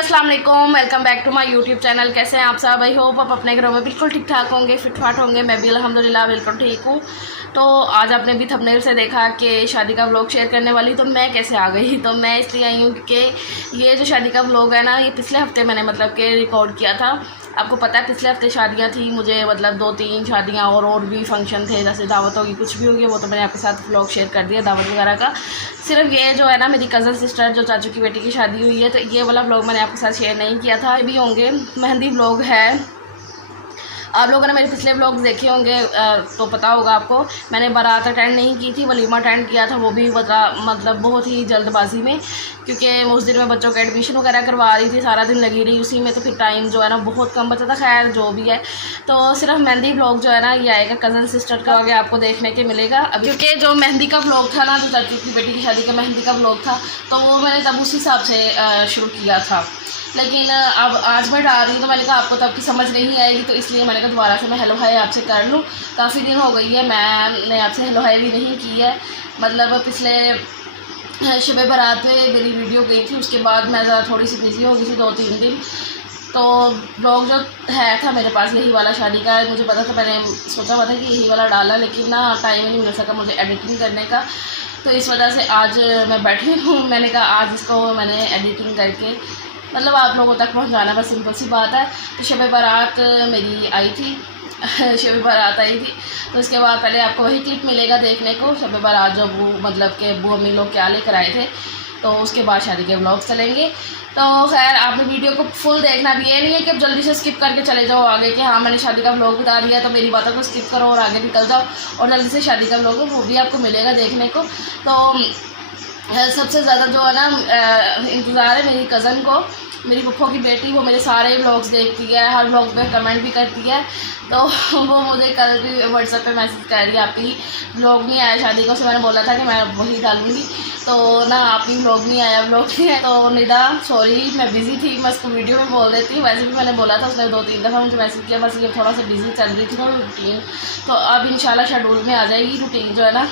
अस्सलाम वालेकुम, welcome back to my YouTube channel. कैसे हैं आप सब? आई होप आप अपने घरों में बिल्कुल ठीक ठाक होंगे, फिट फाट होंगे। मैं भी अल्हम्दुलिल्लाह बिल्कुल ठीक हूँ। तो आज आपने भी थंबनेल से देखा कि शादी का व्लॉग शेयर करने वाली, तो मैं कैसे आ गई? तो मैं इसलिए आई हूँ क्योंकि ये जो शादी का व्लॉग है ना, ये पिछले हफ्ते मैंने मतलब कि रिकॉर्ड किया था। आपको पता है पिछले हफ्ते शादियाँ थी, मुझे मतलब 2-3 शादियाँ और भी फंक्शन थे, जैसे दावत होगी, कुछ भी होगी, वो तो मैंने आपके साथ व्लॉग शेयर कर दिया दावत वगैरह का। सिर्फ ये जो है ना, मेरी कज़न सिस्टर जो चाचू की बेटी की शादी हुई है, तो ये वाला व्लॉग मैंने आपके साथ शेयर नहीं किया था। ये भी होंगे, मेहंदी व्लॉग है। आप लोगों ने मेरे पिछले व्लॉग्स देखे होंगे तो पता होगा आपको। मैंने बारात अटेंड नहीं की थी, वलीमा अटेंड किया था, वो भी मतलब बहुत ही जल्दबाजी में, क्योंकि उस दिन मैं बच्चों का एडमिशन वगैरह करवा रही थी, सारा दिन लगी रही उसी में, तो फिर टाइम जो है ना बहुत कम बचा था। खैर जो भी है, तो सिर्फ मेहंदी व्लॉग जो है ना, ये आएगा कज़न सिस्टर का, आगे आपको देखने के मिलेगा। अभी क्योंकि जो मेहंदी का व्लॉग था ना, तो चाचू की बेटी की शादी का मेहंदी का व्लॉग था, तो वो मैंने तब उस हिसाब से शुरू किया था। लेकिन अब आज मैं डाल रही हूँ, तो मैंने कहा आपको तब की समझ नहीं आएगी, तो इसलिए मैंने कहा दोबारा से मैं हेलो हाय आपसे कर लूँ। काफ़ी दिन हो गई है मैंने आपसे हेलो हाय भी नहीं की है। मतलब पिछले शब बारात में मेरी वीडियो गई थी, उसके बाद मैं ज़रा थोड़ी सी बिज़ी हो गई थी 2-3 दिन। तो ब्लॉग जो है था मेरे पास यही वाला शादी का, मुझे पता था, मैंने सोचा हुआ था कि यही वाला डाला, लेकिन ना टाइम ही नहीं मिल सका मुझे एडिटिंग करने का। तो इस वजह से आज मैं बैठी हूँ, मैंने कहा आज इसको मैंने एडिटिंग करके मतलब आप लोगों तक पहुंचाना, बस सिंपल सी बात है। तो शब बारात मेरी आई थी शब बारात आई थी, तो उसके बाद पहले आपको वही क्लिप मिलेगा देखने को, शब बारात जो वो मतलब के अब्बू अम्मी लोग क्या लेकर आए थे, तो उसके बाद शादी के व्लॉग चलेंगे। तो खैर आपने वीडियो को फुल देखना भी, ये नहीं है कि आप जल्दी से स्किप करके चले जाओ आगे कि हाँ मैंने शादी का व्लॉग बता दिया तो मेरी बातों को स्किप करो और आगे निकल जाओ, और जल्दी से शादी का व्लॉग वो भी आपको मिलेगा देखने को। तो सबसे ज़्यादा जो है ना इंतज़ार है मेरी कज़न को, मेरी पप्पो की बेटी, वो मेरे सारे व्लॉग्स देखती है, हर व्लॉग पे कमेंट भी करती है। तो वो मुझे कल भी व्हाट्सएप पे मैसेज कर रही है, आप ही व्लॉग नहीं आया शादी का। उससे मैंने बोला था कि मैं वही डालूँगी, तो ना आप ही व्लॉग नहीं आया, व्लॉग नहीं है। तो निदा सॉरी, मैं बिज़ी थी, मैं उसको वीडियो में बोल देती हूँ। वैसे भी मैंने बोला था, उसने 2-3 दफ़ा मुझे मैसेज किया, बस ये थोड़ा सा बिज़ी चल रही थी ना रूटीन। तो अब इंशाल्लाह शेड्यूल में आ जाएगी रूटीन जो है ना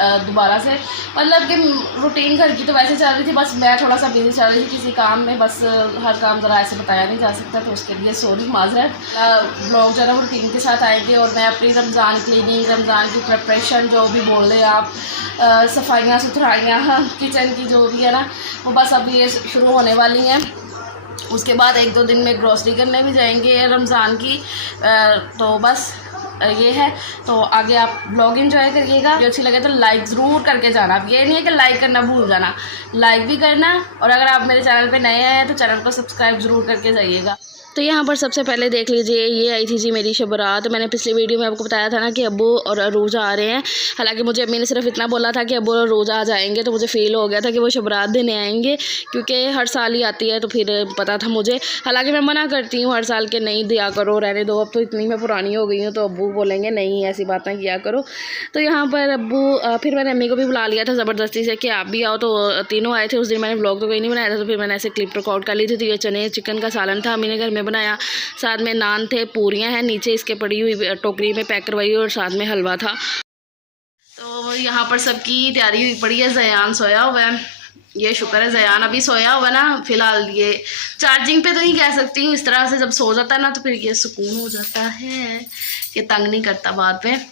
दोबारा से। मतलब कि रूटीन घर की तो वैसे चल रही थी, बस मैं थोड़ा सा बिजी चल रही थी किसी काम में, बस हर काम ज़रा ऐसे बताया नहीं जा सकता, तो उसके लिए सॉरी माजरत। ब्लॉग जो है ना वो रूटीन के साथ आएंगे, और मैं अपनी रमज़ान क्लीनिंग, रमज़ान की प्रिपरेशन जो भी बोल रहे हैं आप, सफाइयाँ सुथराइयाँ किचन की जो भी है ना, वो बस अब ये शुरू होने वाली हैं। उसके बाद 1-2 दिन में ग्रॉसरी करने भी जाएंगे रमज़ान की। तो बस ये है। तो आगे आप ब्लॉग एंजॉय करिएगा, जो अच्छी लगे तो लाइक ज़रूर करके जाना। अब ये नहीं है कि लाइक करना भूल जाना, लाइक भी करना, और अगर आप मेरे चैनल पे नए हैं तो चैनल को सब्सक्राइब ज़रूर करके जाइएगा। तो यहाँ पर सबसे पहले देख लीजिए, ये आई थी जी मेरी शब बारात। मैंने पिछली वीडियो में आपको बताया था ना कि अब्बू और अरूज आ रहे हैं। हालांकि मुझे अम्मी ने सिर्फ इतना बोला था कि अब्बू और अरूज आ जाएंगे, तो मुझे फ़ील हो गया था कि वो शब बारात देने आएंगे, क्योंकि हर साल ही आती है, तो फिर पता था मुझे। हालांकि मैं मना करती हूँ हर साल के, नहीं दिया करो, रहने दो, अब तो इतनी मैं पुरानी हो गई हूँ, तो अब्बू बोलेंगे नहीं ऐसी बातें किया करो। तो यहाँ पर अब्बू, फिर मैंने अम्मी को भी बुला लिया था ज़बरदस्ती से कि आप भी आओ, तो तीनों आए थे। उस दिन मैंने व्लॉग तो कोई नहीं बनाया था, तो फिर मैंने ऐसे क्लिप रिकॉर्ड कर ली थी। तो ये चने चिकन का सालन था, अम्मी ने घर में बनाया, साथ में नान थे, पूरियां हैं नीचे इसके पड़ी हुई टोकरी में पैक करवाई, और साथ में हलवा था। तो यहाँ पर सबकी तैयारी हुई पड़ी है। ज़यान सोया हुआ है, ये शुक्र है ज़यान अभी सोया हुआ ना फ़िलहाल। ये चार्जिंग पे तो नहीं कह सकती हूँ, इस तरह से जब सो जाता है ना तो फिर ये सुकून हो जाता है, ये तंग नहीं करता बाद में।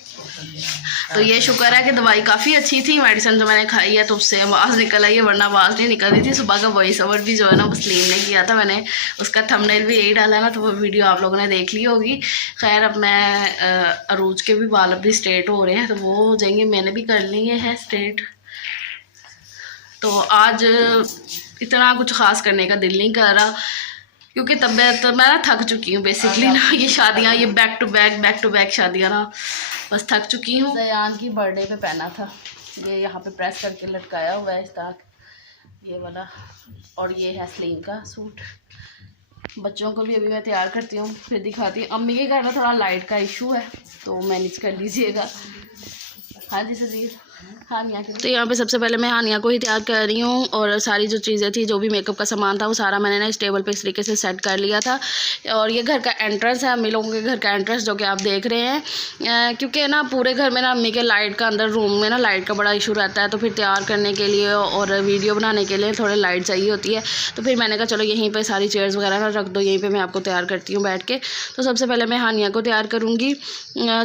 तो ये शुक्र है कि दवाई काफ़ी अच्छी थी, मेडिसिन जो मैंने खाई है तो उससे आवाज़ निकल आई है, वरना आवाज़ नहीं निकल रही थी। सुबह का वॉइस ओवर भी जो है ना वो तस्लीम ने किया था, मैंने उसका थंबनेल भी यही डाला ना, तो वो वीडियो आप लोगों ने देख ली होगी। खैर अब मैं अरूज के भी बाल अभी स्ट्रेट हो रहे हैं, तो वो हो जाएंगे, मैंने भी कर लिए हैं स्ट्रेट। तो आज इतना कुछ ख़ास करने का दिल नहीं कर रहा, क्योंकि तबीयत मैं ना थक चुकी हूँ बेसिकली ना। ये शादियाँ, ये बैक टू बैक शादियाँ ना, बस थक चुकी हूँ। ज़यान की बर्थडे पे पहना था, ये यहाँ पे प्रेस करके लटकाया हुआ है इसका, ये वाला, और ये है सलीम का सूट। बच्चों को भी अभी मैं तैयार करती हूँ, फिर दिखाती हूँ। अम्मी के घर में थोड़ा लाइट का इशू है, तो मैनेज कर लीजिएगा। हाँ जी सजीर, हानिया के। तो यहाँ पे सबसे पहले मैं हानिया को ही तैयार कर रही हूँ और सारी जो चीज़ें थी, जो भी मेकअप का सामान था, वो सारा मैंने ना इस टेबल पे इस तरीके से सेट कर लिया था। और ये घर का एंट्रेंस है, अम्मी लोगों के घर का एंट्रेंस, जो कि आप देख रहे हैं। क्योंकि ना पूरे घर में ना अम्मी के लाइट का, अंदर रूम में ना लाइट का बड़ा इशू रहता है, तो फिर तैयार करने के लिए और वीडियो बनाने के लिए थोड़ी लाइट चाहिए होती है। तो फिर मैंने कहा चलो यहीं पर सारी चेयर्स वगैरह ना रख दो, यहीं पर मैं आपको तैयार करती हूँ बैठ के। तो सबसे पहले मैं हानिया को तैयार करूँगी।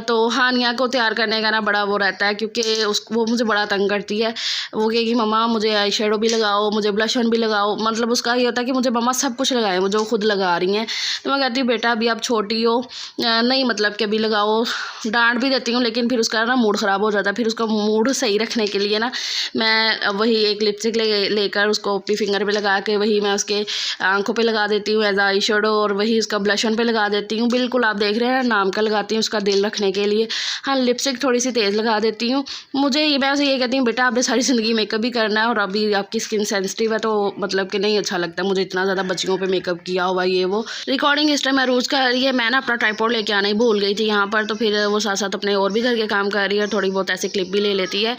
तो हानिया को तैयार करने का ना बड़ा वो रहता है, क्योंकि वो मुझे बड़ा तंग करती है। वो कहेगी मम्मा मुझे आई शेडो भी लगाओ, मुझे ब्लशन भी लगाओ। मतलब उसका ये होता है कि मुझे मम्मा सब कुछ लगाए, मुझे वो खुद लगा रही हैं। तो मैं कहती हूँ बेटा अभी आप छोटी हो, नहीं मतलब कि अभी लगाओ। डांट भी देती हूँ, लेकिन फिर उसका ना मूड ख़राब हो जाता है। फिर उसका मूड सही रखने के लिए ना मैं वही एक लिपस्टिक लेकर उसको अपनी फिंगर पे लगा के वही मैं उसके आँखों पे लगा देती हूँ एज आई शेडो, और वही उसका ब्लशन पे लगा देती हूँ। बिल्कुल आप देख रहे हैं नाम का लगाती हूँ उसका दिल रखने के लिए। हाँ, लिपस्टिक थोड़ी सी तेज़ लगा देती हूँ। मैं उसे ये कहती हूँ बेटा आपने सारी ज़िंदगी मेकअप भी करना है, और अभी आपकी स्किन सेंसिटिव है, तो मतलब कि नहीं अच्छा लगता मुझे इतना ज़्यादा बच्चियों पे मेकअप किया हुआ ये वो। रिकॉर्डिंग इस टाइम अरूज कर रही है। मैं ना अपना ट्राइपॉड लेके आना ही भूल गई थी यहाँ पर, तो फिर वो साथ साथ अपने और भी घर के काम कर रही है, थोड़ी बहुत ऐसे क्लिप भी ले लेती है।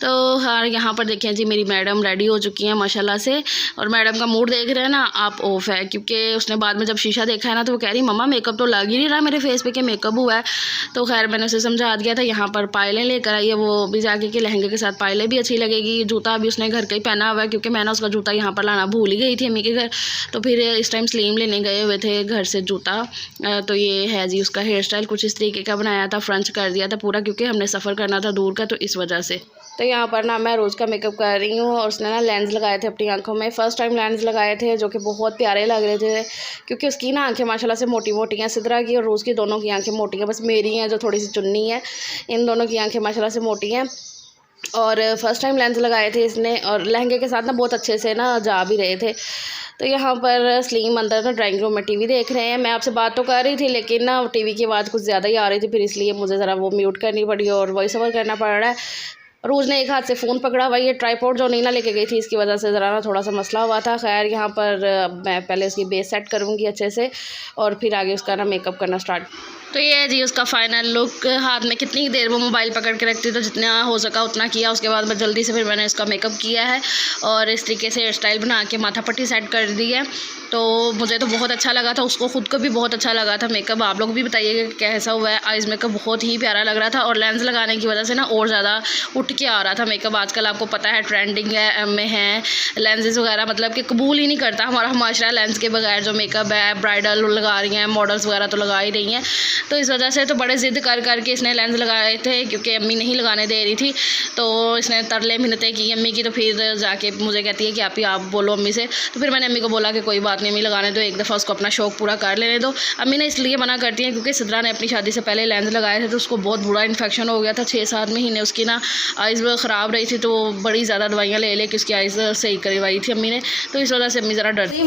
तो हाँ, यहाँ पर देखिए जी मेरी मैडम रेडी हो चुकी हैं माशाल्लाह से। और मैडम का मूड देख रहे हैं ना आप, ऑफ है, क्योंकि उसने बाद में जब शीशा देखा है ना, तो वो कह रही मम्मा मेकअप तो लग ही नहीं रहा मेरे फेस पे कि मेकअप हुआ है। तो खैर मैंने उसे समझा दिया था। यहाँ पर पायलें लेकर आई है, वो भी जाके कि लहंगे के साथ पायलें भी अच्छी लगेगी। जूता भी उसने घर का ही पहना हुआ है, क्योंकि मैंने उसका जूता यहाँ पर लाना भूल ही गई थी अम्मी के घर। तो फिर इस टाइम स्लीम लेने गए हुए थे घर से जूता। तो ये है जी उसका हेयर स्टाइल कुछ इस तरीके का बनाया था, फ्रंच कर दिया था पूरा, क्योंकि हमने सफ़र करना था दूर का, तो इस वजह से। तो यहाँ पर ना मैं रोज़ का मेकअप कर रही हूँ, और उसने ना लेंस लगाए थे अपनी आंखों में। फ़र्स्ट टाइम लेंस लगाए थे, जो कि बहुत प्यारे लग रहे थे, क्योंकि उसकी ना आंखें माशाल्लाह से मोटी मोटी हैं। सिद्रा की और रोज़ की दोनों की आंखें मोटी हैं, बस मेरी हैं जो थोड़ी सी चुन्नी है। इन दोनों की आंखें माशाल्लाह से मोटी हैं। और फर्स्ट टाइम लेंस लगाए थे इसने, और लहंगे के साथ ना बहुत अच्छे से ना जा भी रहे थे। तो यहाँ पर स्लीम अंदर ना ड्राइंग रूम में टीवी देख रहे हैं। मैं आपसे बात तो कर रही थी, लेकिन ना टीवी की आवाज़ कुछ ज़्यादा ही आ रही थी, फिर इसलिए मुझे ज़रा वो म्यूट करनी पड़ी और वॉइस ओवर करना पड़ रहा है। रोज़ ने एक हाथ से फ़ोन पकड़ा हुआ, ये ट्राइपॉड जो नहीं ना लेके गई थी, इसकी वजह से ज़रा ना थोड़ा सा मसला हुआ था। खैर यहाँ पर मैं पहले उसकी बेस सेट करूँगी अच्छे से, और फिर आगे उसका ना मेकअप करना स्टार्ट। तो ये है जी उसका फाइनल लुक। हाथ में कितनी देर वो मोबाइल पकड़ के रखती, तो जितना हो सका उतना किया। उसके बाद मैं जल्दी से फिर मैंने इसका मेकअप किया है, और इस तरीके से हेयर स्टाइल बना के माथा पट्टी सेट कर दी है। तो मुझे तो बहुत अच्छा लगा था, उसको खुद को भी बहुत अच्छा लगा था मेकअप। आप लोग भी बताइएगा कि कैसा हुआ है। आइज़ मेकअप बहुत ही प्यारा लग रहा था, और लेंस लगाने की वजह से ना और ज़्यादा उठ के आ रहा था मेकअप। आजकल आपको पता है ट्रेंडिंग में है लेंसेज वगैरह, मतलब कि कबूल ही नहीं करता हमारा माशरा लेंस के बगैर जो मेकअप है। ब्राइडल लगा रही हैं, मॉडल्स वगैरह तो लगा ही रही हैं। तो इस वजह से तो बड़े ज़िद कर करके इसने लेंस लगाए थे, क्योंकि अम्मी नहीं लगाने दे रही थी। तो इसने तरले मिन्नतें की अम्मी की, तो फिर जाके मुझे कहती है कि आप बोलो अम्मी से। तो फिर मैंने अम्मी को बोला कि कोई बात नहीं अम्मी, लगाने दो, एक दफ़ा उसको अपना शौक़ पूरा कर लेने दो। अम्मी ने इसलिए मना करती हैं क्योंकि सिद्रा ने अपनी शादी से पहले लेंस लगाए थे, तो उसको बहुत बुरा इन्फेक्शन हो गया था। 6-7 महीने उसकी ना आइज़ ख़राब रही थी, तो बड़ी ज़्यादा दवाइयाँ ले के उसकी आइज़ सही करवाई थी अम्मी ने। तो इस वजह से अम्मी ज़रा डरती।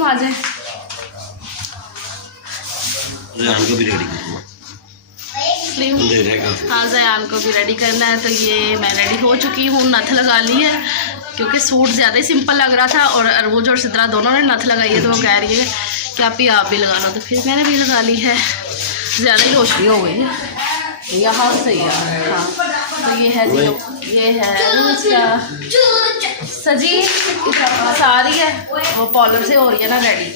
हाँ, ज़यान को भी रेडी करना है। तो ये मैं रेडी हो चुकी हूँ, नथ लगा ली है, क्योंकि सूट ज़्यादा ही सिंपल लग रहा था, और अरबूज और सिद्रा दोनों ने नथ लगाई है। तो वो कह रही है कि आप भी लगा लो, तो फिर मैंने भी लगा ली है। ज़्यादा ही रोशनी हो गई है यहाँ से यार। हाँ, तो ये है जी, ये है उसका सजी सारी है, वो पॉलर से हो रही है ना रेडी।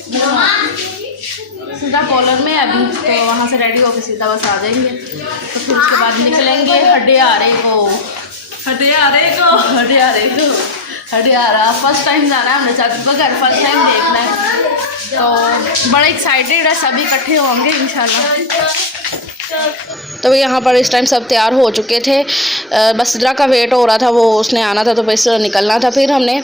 सीधा कॉलर में अभी, तो वहाँ से रेडी होकर सीधा बस आ जाएंगे। तो फिर उसके बाद निकलेंगे हडियारे को। हडियारा फर्स्ट टाइम जाना है हमने चाचू का घर, फर्स्ट टाइम देखना है, तो बड़ा एक्साइटेड है। सभी इकट्ठे होंगे इंशाल्लाह। तो यहाँ पर इस टाइम सब तैयार हो चुके थे, बस सिद्रा का वेट हो रहा था, वो उसने आना था, तो बस निकलना था फिर हमने।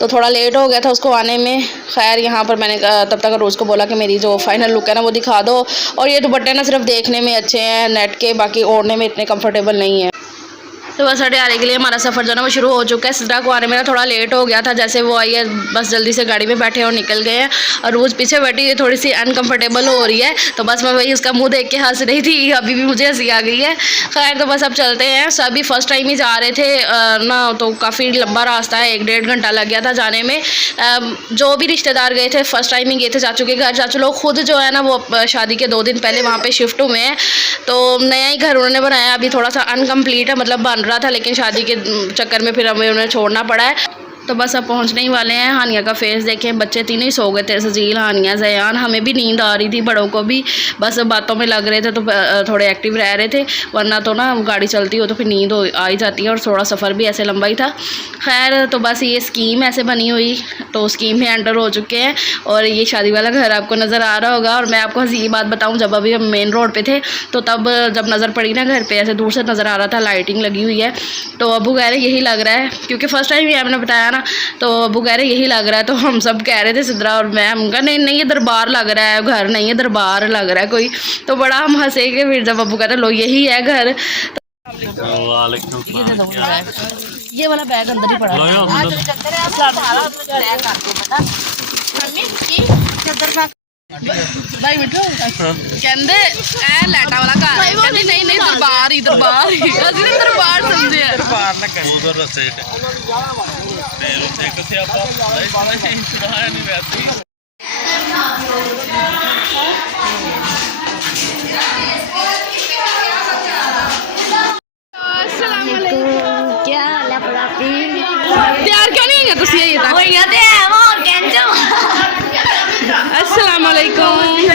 तो थोड़ा लेट हो गया था उसको आने में। खैर यहाँ पर मैंने तब तक रोज़ को बोला कि मेरी जो फाइनल लुक है ना वो दिखा दो। और ये दुपट्टे ना सिर्फ देखने में अच्छे हैं नेट के, बाकी ओढ़ने में इतने कंफर्टेबल नहीं है। तो बस हडियारे के लिए हमारा सफ़र जो ना वो शुरू हो चुका है। सिद्रा को आने में ना थोड़ा लेट हो गया था, जैसे वो आई है बस जल्दी से गाड़ी में बैठे और निकल गए हैं। और रोज़ पीछे बैठी है, थोड़ी सी अनकंफर्टेबल हो रही है, तो बस मैं वही उसका मुंह देख के हंस रही थी। अभी भी मुझे हंसी आ गई है। खैर तो बस अब चलते हैं। सभी फर्स्ट टाइम ही जा रहे थे ना, तो काफ़ी लंबा रास्ता है, 1-1.5 घंटा लग गया था जाने में। जो भी रिश्तेदार गए थे फर्स्ट टाइम ही गए थे चाचू के घर। चाचू लोग खुद जो है ना वो शादी के 2 दिन पहले वहाँ पर शिफ्ट हुए हैं, तो नया ही घर उन्होंने बनाया, अभी थोड़ा सा अनकम्प्लीट है, मतलब बन रहा था, लेकिन शादी के चक्कर में फिर हमें उन्हें छोड़ना पड़ा है। तो बस अब पहुंचने ही वाले हैं। हानिया का फेस देखें, बच्चे तीनों ही सो गए थे, सजील, हानिया, जयान। हमें भी नींद आ रही थी, बड़ों को भी, बस बातों में लग रहे थे तो थोड़े एक्टिव रह रहे थे, वरना तो ना गाड़ी चलती हो तो फिर नींद आ ही जाती है, और थोड़ा सफ़र भी ऐसे लंबा ही था। खैर, तो बस ये स्कीम ऐसे बनी हुई, तो स्कीम में एंटर हो चुके हैं। और ये शादी वाला घर आपको नज़र आ रहा होगा। और मैं आपको हंसी बात बताऊँ, जब अभी हम मेन रोड पर थे तो तब जब नज़र पड़ी ना घर पर, ऐसे दूर से नज़र आ रहा था, लाइटिंग लगी हुई है। तो अबू कह रहे यही लग रहा है, क्योंकि फ़र्स्ट टाइम ही हमने बताया ना, तो अबू कह रहे यही लग रहा है। तो हम सब कह रहे थे, सिद्रा और मैं, हम कहा नहीं नहीं ये दरबार लग रहा है, घर नहीं है, दरबार लग रहा है कोई। तो बड़ा हम हंसे के, फिर जब अबू कहते लो यही है घर। ये वाला बैग अंदर ही पड़ा भाई मिठो कहते ए लैटा वाला घर है, कहते नहीं नहीं दरबार ही दरबार ही, असली दरबार समझे दरबार लगा उधर रस्ते ते उत्थे किथे आपा नहीं सुनाया नहीं वैसे ही। क्या तैयार क्यों नहीं है तुसी ये तक अस्सलाम वालेकुम।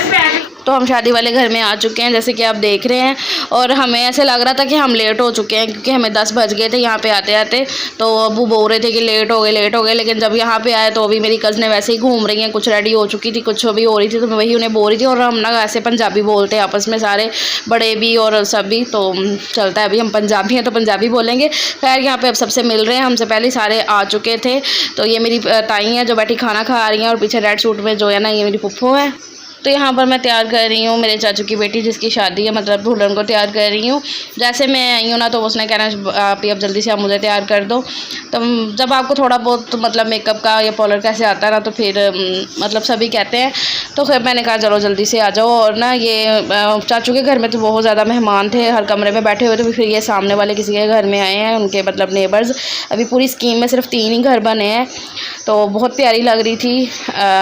तो हम शादी वाले घर में आ चुके हैं, जैसे कि आप देख रहे हैं। और हमें ऐसे लग रहा था कि हम लेट हो चुके हैं, क्योंकि हमें 10 बज गए थे यहाँ पे आते आते। तो अबू बोल रहे थे कि लेट हो गए, लेकिन जब यहाँ पे आए तो अभी मेरी कज़नें वैसे ही घूम रही हैं, कुछ रेडी हो चुकी थी, कुछ अभी हो रही थी, तो मैं वही उन्हें बोल रही थी। और हम ना ऐसे पंजाबी बोलते हैं आपस में सारे, बड़े भी और सब भी, तो चलता है, अभी हम पंजाबी हैं तो पंजाबी बोलेंगे। खैर, यहाँ पर अब सबसे मिल रहे हैं, हमसे पहले सारे आ चुके थे। तो ये मेरी ताई हैं जो बैठी खाना खा रही हैं, और पीछे रेड सूट में जो है ना, ये मेरी फुफ्फो है। तो यहाँ पर मैं तैयार कर रही हूँ मेरे चाचू की बेटी जिसकी शादी है, मतलब दुल्हन को तैयार कर रही हूँ। जैसे मैं आई हूँ ना, तो उसने कहना आप ही अब जल्दी से आप मुझे तैयार कर दो। तो जब आपको थोड़ा बहुत मतलब मेकअप का या पार्लर कैसे आता है ना, तो फिर मतलब सभी कहते हैं। तो फिर मैंने कहा चलो जल्दी से आ जाओ। और ना ये चाचू के घर में तो बहुत ज़्यादा मेहमान थे, हर कमरे में बैठे हुए थे। फिर ये सामने वाले किसी के घर में आए हैं, उनके मतलब नेबर्स। अभी पूरी स्कीम में सिर्फ 3 ही घर बने हैं। तो बहुत प्यारी लग रही थी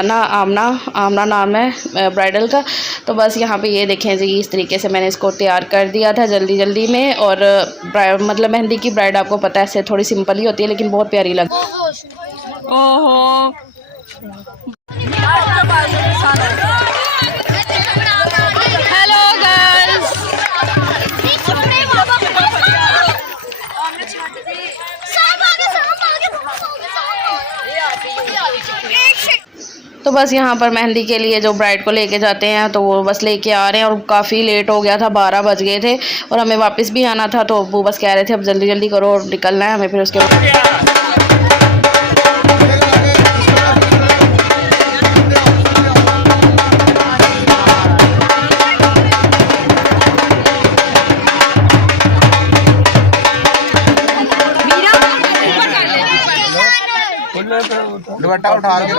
ना, आमना नाम है ब्राइडल का। तो बस यहाँ पे ये देखें जी, इस तरीके से मैंने इसको तैयार कर दिया था जल्दी जल्दी में। और मतलब मेहंदी की ब्राइड आपको पता है ऐसे थोड़ी सिंपल ही होती है, लेकिन बहुत प्यारी लगती है। ओहो हेलो गर्ल्स, तो बस यहाँ पर मेहंदी के लिए जो ब्राइड को लेके जाते हैं, तो वो बस लेके आ रहे हैं। और काफ़ी लेट हो गया था, 12 बज गए थे, और हमें वापस भी आना था। तो वो बस कह रहे थे अब जल्दी जल्दी करो और निकलना है हमें, फिर उसके बाद दुपट्टा उठा के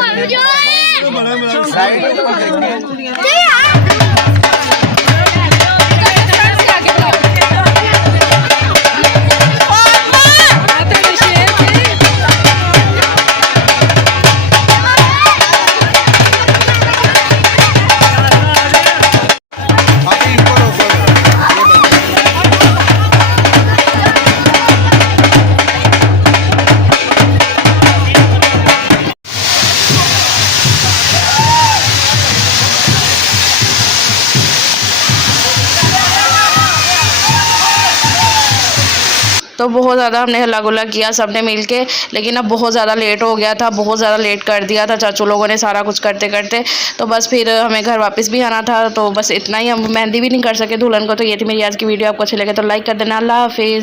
तो बहुत ज़्यादा हमने हल्ला गुल्ला किया सब ने मिल के, लेकिन अब बहुत ज़्यादा लेट हो गया था, बहुत ज़्यादा लेट कर दिया था चाचू लोगों ने सारा कुछ करते करते। तो बस फिर हमें घर वापस भी आना था। तो बस इतना ही, हम मेहंदी भी नहीं कर सके दुल्हन को। तो ये थी मेरी आज की वीडियो, आपको अच्छी लगे तो लाइक कर देना। अल्लाह हाफिज़।